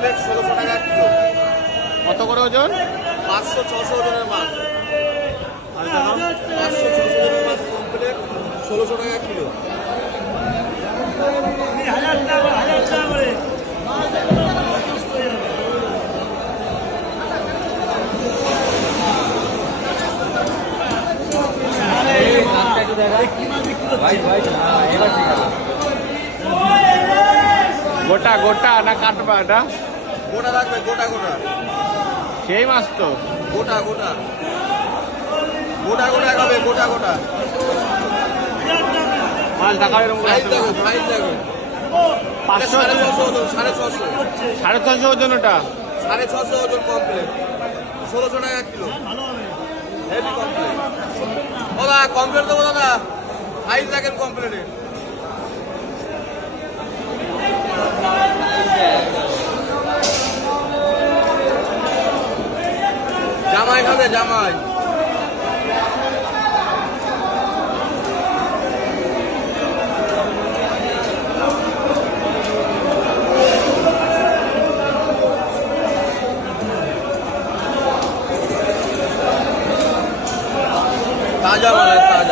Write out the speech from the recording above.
Complete 1600 টাকা kilo. কত করে ওজন? 500-600 ওজনের মাছ। 500-600 ওজনের মাছ কমপ্লিট 1600 টাকা কিলো। গোটা গোটা না কাটবা? এটা গোটা লাগবে, গোটা গোটা। সেই মাছ তো, গোটা গোটা গোটা গোটা খাবে, গোটা গোটা। মাছ ঢাকা এরকম প্রাইস লাগবে, প্রাইস লাগবে 500 650 ওজন, 650 650 ওজন। ওটা 650 ওজন কমপ্লিট 1600 টাকা কিলো। Heavy complete. দাদা কমপ্লিট দেবো দাদা, সাইজ দেখেন কমপ্লিটের। জামাই খাবে, জামাই। ताजा माल है, ताजा।